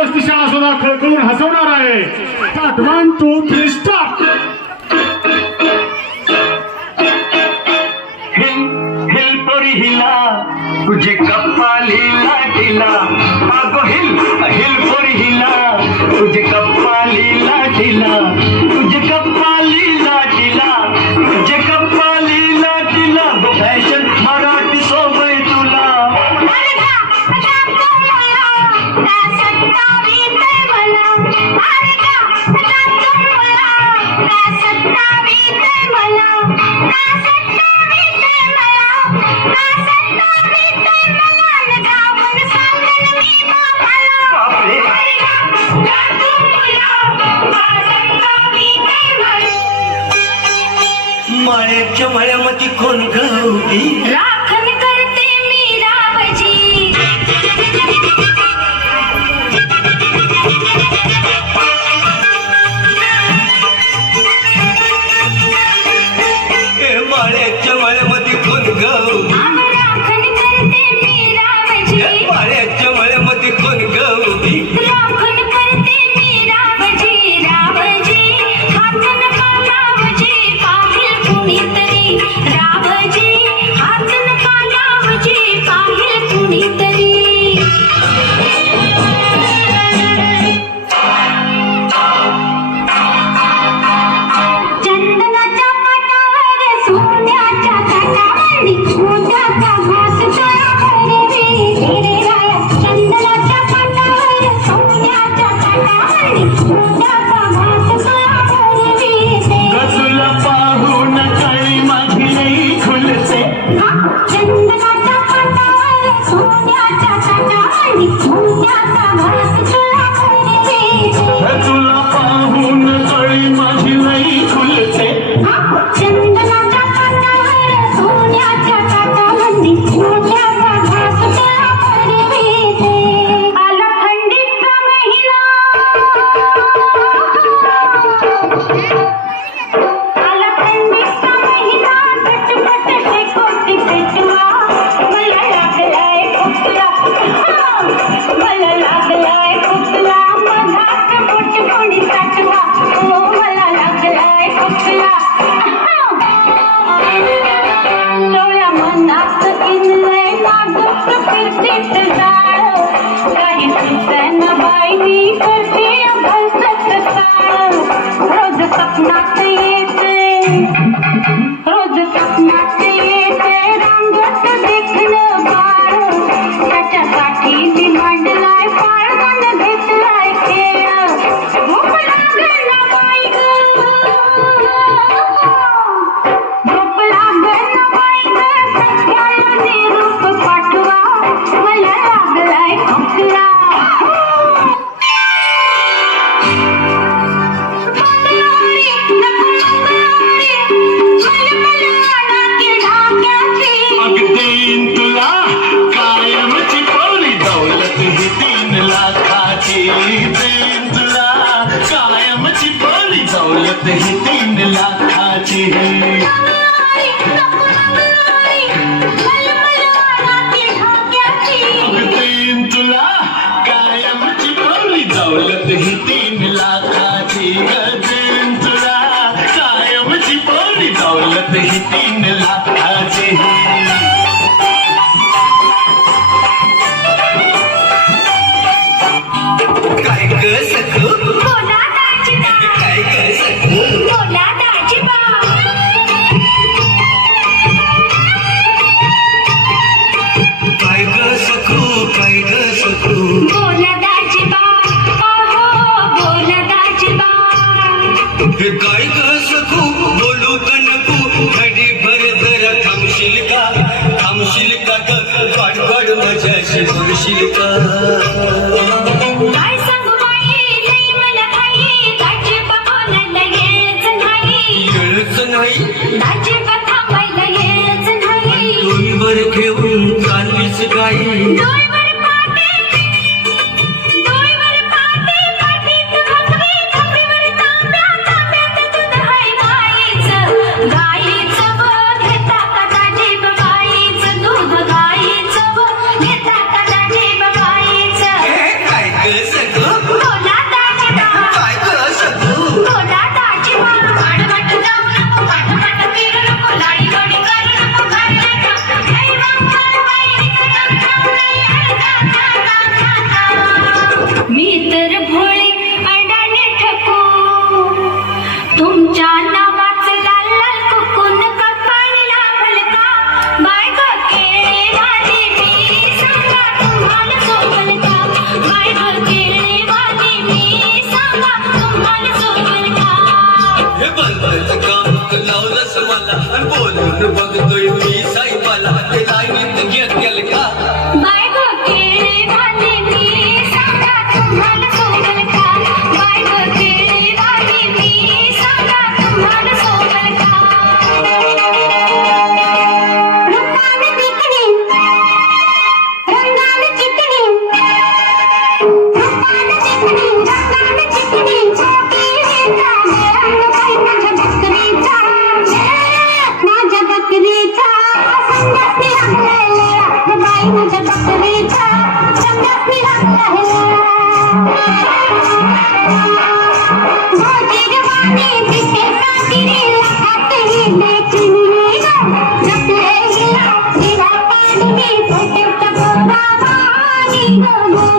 त्यावेळेस ती शाळा सुद्धा खळखळून हसवणार आहे. 1 2 3 स्टार्ट. तुझे कपालीला ढिला अगो हिल हिल पोरी हिला तुझे कपालीला ढिला तुझे कपालीला ढिला तुझे कपालीला ढिला फॅशन मराठी सोबय तुला माळ्याच्या मळ्यामध्ये कोण गवती राखण करते मी रावजी माळ्याच्या मळ्यामध्ये कोण गवती राखण करते मी रावजी माळ्याच्या मळ्यामध्ये कोण गवती राखण करते मी रावजी रावजी हात नका लावजी पाहिल कुणीतरी रावजी हात नका लावजी पाहिल कुणीतरी चंदनाच्या पाटावर सोन्याच्या ताटावरती मोत्याचा घास चढवली रे राया चंदनाच्या पाटावर सोन्याच्या ताटावरती मोत्याचा घास चढवली गजला पाहून कळी माझी लई खुलते चंदनाच्या पाटावर सोन्याच्या ताटावरती मोत्याचा घास चढवली तुला पाहून कळी माझी लई खुलते चंदनाच्या पाटावर सोन्याच्या ताटावरती मोत्याचा घास चढवली आला थंडीचा महिना आला थंडीचा महिना झटपट शेकोटी पेटवा मला लागलाय खोकला मला लागलाय खोकला मनात पोटफोडी साठवा मला लागलाय खोकला डोळ्या मनात इनलय नाजूक फिरतीत जाळ काही सुचना बाई मी करते अभ्यासच चाळ रोज स्वप्नात येते रोज स्वप्नात येते रांगत देखणं बाळ त्याच्यासाठी मी मांडलाय पाळवण घेतलाय खेळ भूक लागला बाई ग भूक लागला बाई ग सगळ्याला निरूप पाठवा मला लागलाय खोकला अग देईन तुला कायमची पोरी दौलत ही 3 लाखाची देईन तुला कायमची पोरी दौलत ही 3 लाखाची देईन तुला कायमची पोरी दौलत ही 3 लाखाची देईन तुला कायमची पोरी दौलत ही 3 लाखाची काय ग सखू बोला दाजीबा काय ग सखू बोला दाजीबा काय ग सखू काय ग सखू बोला दाजीबा अहो बोला दाजीबा मी तर भोळे अडाणे ठकू तुमच्या नावाचं लाल लाल कुकून कपाळी लागल का बाय ग केळे वाली मी सांगा तुम्हाला सोबल का बाय ग केळे वाली मी सांगा तुम्हाला सोबल का हे बंदच काम लावलंस मला आणि बोलून बघतोय मी साईबाला ते लाईनीत घेत गेल का बाय ग केळे वाली मी सांगा तुम्हाला सोबल का बाय ग केळे वाली मी सांगा तुम्हाला सोबल का रंगाने चिकनी रंगाने चिकनी रंगाने चिकनी छोटी रंग बाई माझ्या बकरीचा संगती लागलेल्या बाई माझ्या बकरीचा संगती लागलेल्या भोजी जवानी दिसे साजरी हातही देखणी जपले हिला हिला पाणी फुटे गोदावानी गो